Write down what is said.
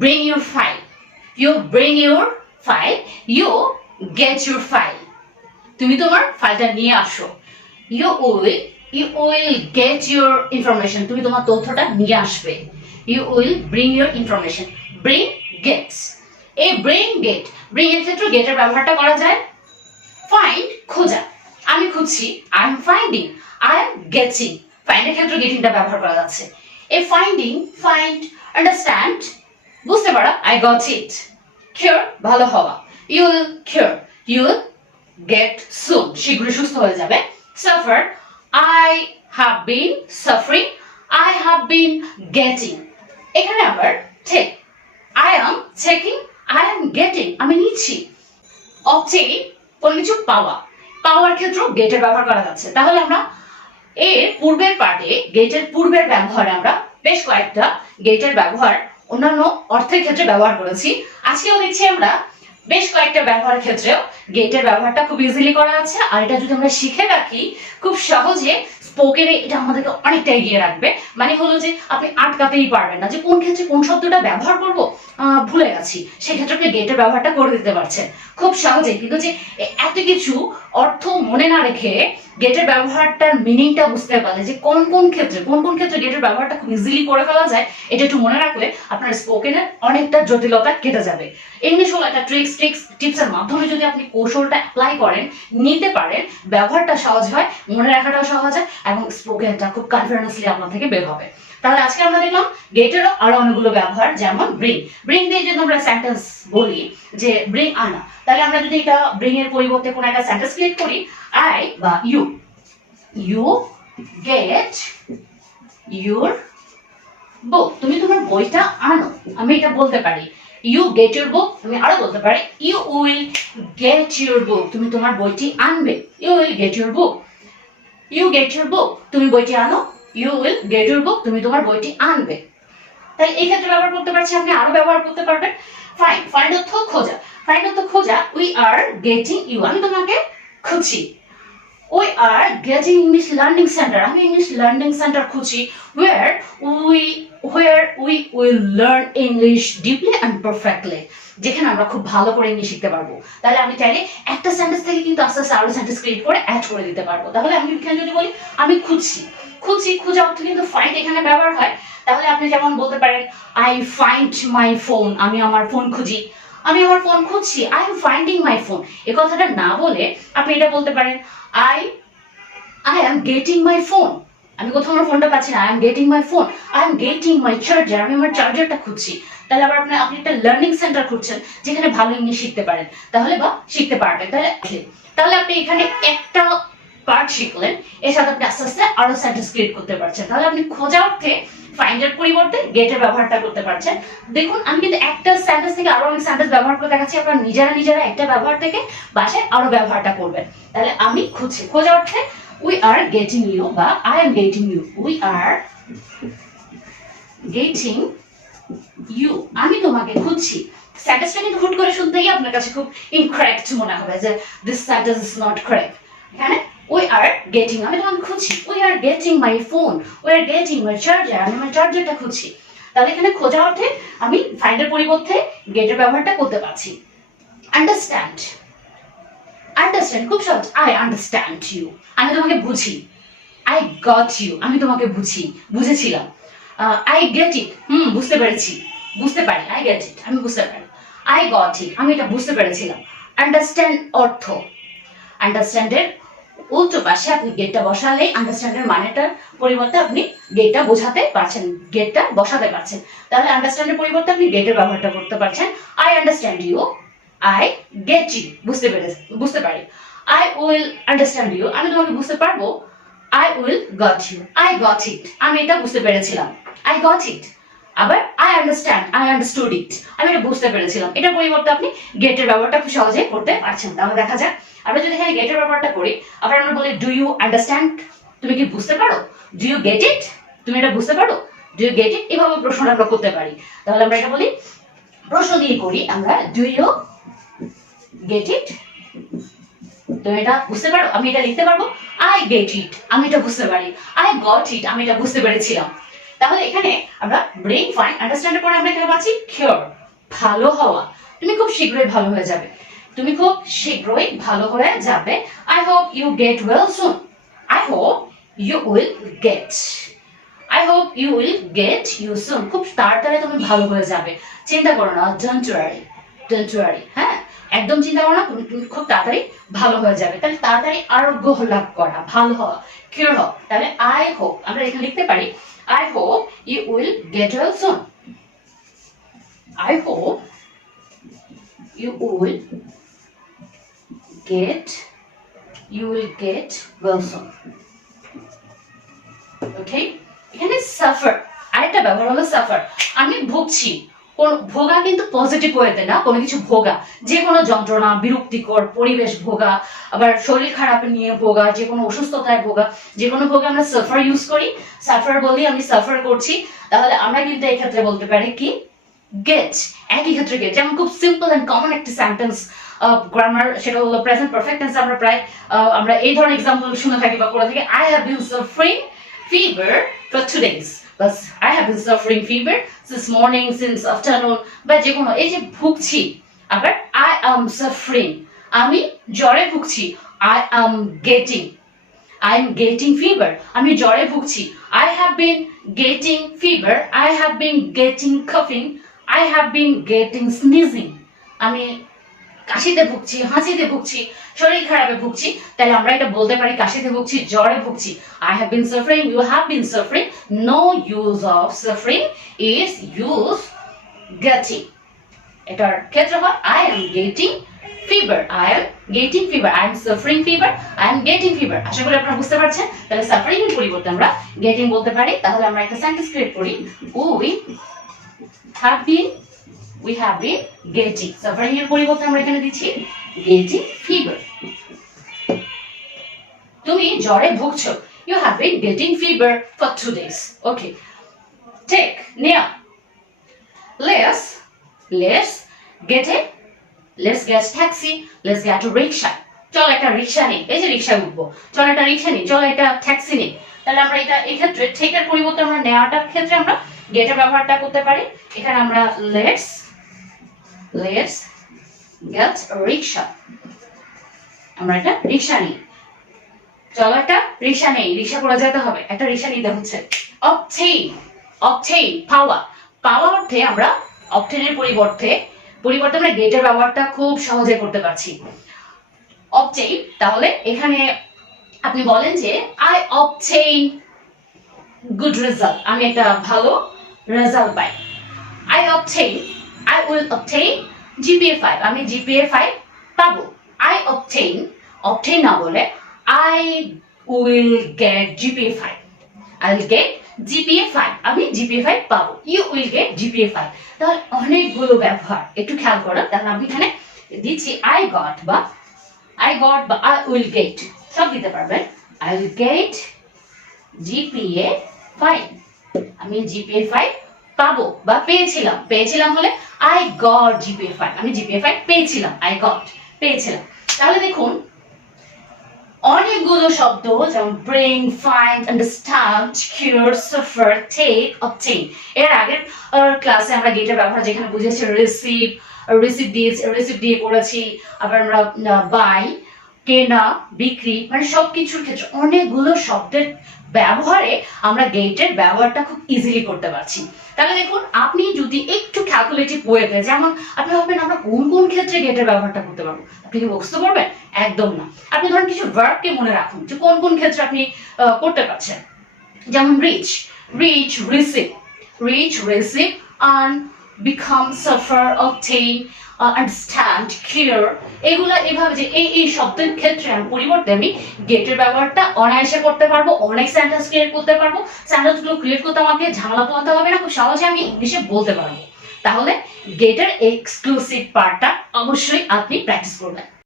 bring your file. You bring your file. You get your file. তুমি তোমার ফাইলটা নিয়ে আসো। You will get your information. তুমি তোমার তথ্যটা নিয়ে আসবে। You will bring your information. Bring gets. এই bring get এর ক্ষেত্রে get এর ব্যবহারটা করা যায় find খোঁজা। আমি খুঁজছি I am finding. I am getting. find এর ক্ষেত্রে gettingটা ব্যবহার করা যাচ্ছে। এই finding, find, understand বুঝতে পারা I got it. Cure ভালো হওয়া। You will cure. You will get soon. শীঘ্রই সুস্থ হয়ে যাবে। Suffer I have been suffering. I have been getting. এখানে আবার take. I am taking. I am getting. আমি নিচ্ছি। obtain কোনো কিছু পাওয়া। পাওয়ার ক্ষেত্রেও get এর ব্যবহার করা যাচ্ছে। তাহলে আমরা এর পূর্বের পার্টে get এর পূর্বের ব্যবহারে আমরা বেশ কয়েকটা get এর ব্যবহার অন্যান্য অর্থের ক্ষেত্রে ব্যবহার করেছি। আজকেও দেখছি আমরা বেশ কয়েকটা ব্যবহারের ক্ষেত্রেও get এর ব্যবহারটা খুব ইজিলি করা আছে। আর এটা যদি আমরা শিখে রাখি খুব সহজে স্পোকেনে এটা আমাদেরকে অনেকটা এগিয়ে রাখবে। মানে হলো যে আপনি আটকাতেই পারবেন না যে কোন ক্ষেত্রে কোন শব্দটা ব্যবহার করব ভুলে গেছি, সেক্ষেত্রে আপনি get এর ব্যবহারটা করে দিতে পারছেন খুব সহজেই। কিন্তু যে এত কিছু অর্থ মনে না রেখে get এর ব্যবহারটার মিনিংটা বুঝতে পারলে যে কোন কোন ক্ষেত্রে get এর ব্যবহারটা খুব ইজিলি করে ফেলা যায়, এটা একটু মনে রাখলে আপনার স্পোকেনের অনেকটা জটিলতা কেটে যাবে। ইংলিশ হলো একটা টিপসের মাধ্যমে যদি আপনি কৌশলটা অ্যাপ্লাই করেন, নিতে পারেন, ব্যবহারটা সহজ হয়, মনে রাখাটাও সহজ হয় এবং স্পোকেনটা খুব কনফিডেন্সলি আপনার থেকে বের হবে। তাহলে আজকে আমরা দেখলাম get এরও আরো অনেকগুলো ব্যবহার, যেমন bring দিয়ে যদি আমরা সেন্টেন্স বলি যে bring আনা, তাহলে আমরা যদি এটা bring এর পরিবর্তে কোনো একটা সেন্টেন্স ক্রিয়েট করি I বা you get your book. তুমি তোমার বইটা আনো, আমি এটা বলতে পারি you get your book। আমি আরো বলতে পারি you will get your book। তুমি তোমার বইটি আনবে, you will get your book। You get your book, তুমি বইটি আনো, you will get your book। তুমি তোমার বইটি আনবে। তাই এই ক্ষেত্রে ব্যবহার করতে পারছি, আপনি আরো ব্যবহার করতে পারবেন। find অর্থ খোঁজা। we are getting you, আমি তোমাকে খুঁজছি। We are getting English Learning Center, আমি English Learning Center খুঁজছি where we will learn English deeply and perfectly, যেখানে আমরা খুব ভালো করে ইংলিশ শিখতে পারবো। তাহলে আমি চাইলে একটা সেন্টেন্স থেকে কিন্তু আস্তে আস্তে আরো সেন্টেন্স ক্রিয়েট করে অ্যাড করে দিতে পারবো। তাহলে আমি এখানে যদি বলি আমি খোঁজা অর্থ কিন্তু find এখানে ব্যবহার হয়। তাহলে আপনি যেমন বলতে পারেন I find my phone, আমি আমার ফোন খুঁজি, আমি আমার ফোন খুঁজছি, I am finding my phone। এই কথাটা না বলে আপনি এটা বলতে পারেন I am getting my phone, আমি কোথাও আমার ফোনটা পাচ্ছি না, I am getting my phone। I am getting my charger, আমি আমার চার্জারটা খুঁজছি। তাহলে আবার আপনি একটা লার্নিং সেন্টার খুঁজছেন যেখানে ভালো ইংলিশ শিখতে পারেন, তাহলে বা শিখতে পারবেন। তাহলে আপনি এখানে একটা পার্ট শিখলেন, এর সাথে আপনি আস্তে আস্তে আরো সেন্টেন্স ক্রিয়েট করতে পারছেন। তাহলে আপনি খোঁজা অর্থে find এর পরিবর্তে get এর ব্যবহারটা করতে পারছেন। দেখুন আমি কিন্তু একটা সেন্টেন্স থেকে আরো অনেক সেন্টেন্স ব্যবহার করে দেখাচ্ছি, আপনারা নিজেরা একটা ব্যবহার থেকে বাসায় আরো ব্যবহারটা করবেন। তাহলে আমি খুঁজছি, খোঁজা অর্থে we are getting you বা I am getting you। we are getting you, আমি তোমাকে খুঁজছি। সেন্টেন্সটা কিন্তু হুট করে শুনতেই আপনার কাছে খুব ইনকারেক্ট মনে হবে যে this sentence is not correct। এখানে we are getting, আমি তোমাকে খুঁজছি, we are getting my phone, we are getting my charger, আমি আমার চার্জারটা খুঁজছি। তাহলে এখানে খোঁজা অর্থে আমি find এর পরিবর্তে get এর ব্যবহারটা করতে পারছি। understand খুব সহজ, I understand you, আমি তোমাকে বুঝি। I got you, আমি তোমাকে বুঝেছিলাম। I get it, বুঝতে পারি, I get it, আমি বুঝতে পারি। I got it, আমি এটা বুঝতে পেরেছিলাম। understand অর্থ, understand এর উল্টো পাশে আপনি গেটটা বসালে আন্ডারস্ট্যান্ড এর মানেটার পরিবর্তে আপনি গেটটা বোঝাতে পারছেন, গেটটা বসাতে পারছেন। তাহলে আন্ডারস্ট্যান্ড এর পরিবর্তে আপনি গেটের ব্যবহারটা করতে পারছেন। I understand you, I get you, বুঝতে পারি। I will understand you, আমি তোমাকে বুঝতে পারবো। I will got you, I got it, আমি এটা বুঝতে পেরেছিলাম। I got it। আবার I understand, I understood it, আমি এটা বুঝতে পেরেছিলাম। এটার পরিবর্তে আপনি গেটের ব্যবহারটা খুব সহজে করতে পারছেন। তাহলে দেখা যাক আমরা যদি এখানে গেটের ব্যবহারটা করি, আবার আমরা বলি ডু ইউ আন্ডারস্ট্যান্ড, তুমি কি বুঝতে পারো? ডু ইউ গেট ইট, তুমি এটা বুঝতে পারো? ডু ইউ গেট ইট, এভাবে প্রশ্নটা আমরা করতে পারি। তাহলে আমরা এটা বলি প্রশ্ন দিয়ে করি, আমরা ডু ইউ গেট ইট, তুমি এটা বুঝতে পারো? আমি এটা লিখতে পারবো I get it, আমি এটা বুঝতে পারি। I got it, আমি এটা বুঝতে পেরেছিলাম। তাহলে এখানে আমরা ব্রিং, ফাইন্ড, আন্ডারস্ট্যান্ড এর পরে আমরা এখানে পাচ্ছি কিওর, ভালো হওয়া। তুমি খুব শীঘ্রই ভালো হয়ে যাবে, তুমি খুব শীঘ্রই ভালো হয়ে যাবে। I hope you get well soon, I hope you will get, I hope you will get you soon, খুব তাড়াতাড়ি তুমি ভালো হয়ে যাবে। চিন্তা করো না, ডোন্ট ওয়ারি, ডোন্ট ওয়ারি, হ্যাঁ একদম চিন্তা করো না, তুমি খুব তাড়াতাড়ি ভালো হয়ে যাবে। তাহলে তাড়াতাড়ি আরোগ্য লাভ করা, ভালো হওয়া, কিওর হওয়া। তাহলে আই হোপ আমরা এখানে লিখতে পারি I hope you will get well soon, I hope you will get well soon. Okay, এখানে সাফার আরেকটা ব্যবহার হলো সাফার, আমি ভুগছি। কোন ভোগা কিন্তু পজিটিভ ওয়েতে না, কোনো কিছু ভোগা, যে কোনো যন্ত্রণা, বিরক্তিকর পরিবেশ ভোগা, আবার শরীর খারাপ নিয়ে ভোগা, যে কোনো অসুস্থতায় ভোগা, যে কোনো ভোগে আমরা সাফার ইউজ করি। সাফার বলি আমি সাফার করছি, তাহলে আমরা কিন্তু এই ক্ষেত্রে বলতে পারি কি গেট, একই ক্ষেত্রে গেট। যেমন খুব সিম্পল এন্ড কমন একটা সেন্টেন্স গ্রামার, সেটা হলো প্রেজেন্ট পারফেক্ট টেন্স। আমরা প্রায় আমরা এই ধরনের এক্সাম্পল শুনে থাকি বা করে থাকি। I have been suffering fever for 2 days, bus I have been suffering fever since morning, since afternoon, বা যে কোনো এই যে ভুগছি। আবার আই অ্যাম সাফারিং, আমি জ্বরে ভুগছি। I am getting, I am getting fever, আমি জ্বরে ভুগছি। I have been getting fever, I have been getting coughing, I have been getting sneezing, আমি কাশিতে ভুগছি, হাঁচিতে ভুগছি, শরীর খারাপে ভুগছি। তাহলে আমরা এটা বলতে পারি কাশিতে ভুগছি, জ্বরে ভুগছি। I have been suffering, you have been suffering. No use of suffering is use getting, এটার ক্ষেত্রে হয় I am getting fever, I am getting fever, I am suffering fever, I am getting fever। আশা করি আপনারা বুঝতে পারছেন। তাহলে suffering এর পরিবর্তে আমরা গেটিং বলতে পারি। তাহলে আমরা একটা সেন্টেন্স ক্রিয়েট করি, we have been getting, suffering এর পরিবর্তে আমরা এখানে দিচ্ছি getting fever। তুমি জ্বরে ভুগছো, you have been getting fever for 2 days। Okay, take, নেয়া, let's get taxi, let's get a rickshaw। চল একটা রিকশা নেই, এই যে রিকশা উঠবো, চল একটা রিকশা নেই, চল একটা ট্যাক্সি নেই। তাহলে আমরা এটা এই ক্ষেত্রে টেক এর পরিবর্তে আমরা নেওয়াটার ক্ষেত্রে আমরা গেট এর ব্যবহারটা করতে পারি। এখানে আমরা let's get a rickshaw, আমরা একটা রিকশা নিই, চল একটা রিকশা নেই, রিকশা করে যেতে হবে, একটা রিকশা নিতে হচ্ছে। obtain, পাওয়া অর্থে আমরা obtain এর পরিবর্তে আমরা গেটের ব্যবহারটা খুব সহজে করতে পারছি। obtain, তাহলে এখানে আপনি বলেন যে I obtain good result, আমি একটা ভালো result pi. I will obtain GPA 5, আমি GPA 5 পাবো। I obtain না বলে I will get GPA 5, I will get GPA 5, আমি GPA 5 পাবো। You will get GPA 5। তাহলে অনেকগুলো ব্যবহার, একটু খেয়াল করো। তাহলে আমি এখানে দিচ্ছি I got বা I will get, সব দিতে পারবেন। I will get GPA 5, আমি GPA 5 পাবো বা পেয়েছিলাম হলে I got GPA 5, আমি GPA 5 পেয়েছিলাম, পেয়েছিলাম। তাহলে দেখুন অনেকগুলো শব্দ, যেমন bring, find, understand, cure, suffer, take, obtain। এর আগের ক্লাসে আমরা গেটের ব্যবহার যেখানে বুঝেছি রিসিভ দিয়ে করেছি। আবার আমরা বাই, কেনা, বিক্রি, মানে সবকিছুর ক্ষেত্রে অনেকগুলো শব্দের ব্যবহারে আমরা গেটের ব্যবহারটা খুব ইজিলি করতে পারছি। তাহলে দেখুন আপনি যদি একটু ক্যালকুলেটিভ ওয়েতে, যেমন আপনি ভাববেন আমরা কোন ক্ষেত্রে গেটের ব্যবহারটা করতে পারবো, আপনি কি মুখস্থ করবেন? একদম না। আপনি ধরেন কিছু ভার্বকে মনে রাখুন যে কোন ক্ষেত্রে আপনি করতে পারছেন। যেমন reach, receive, earn, become, suffer, obtain, understand, cure, এগুলা এভাবে যে এই শব্দের ক্ষেত্রে পরিবর্তে আমি গেটের ব্যবহারটা অনায়াসে করতে পারবো, অনেক সেন্টেন্স ক্রিয়েট করতে পারবো। সেন্টেন্সগুলো ক্রিয়েট করতে আমাকে ঝামেলা পোহাতে হবে না, খুব সহজে আমি ইংলিশে বলতে পারবো। তাহলে গেটের এক্সক্লুসিভ পার্টটা অবশ্যই আপনি প্র্যাকটিস করবেন।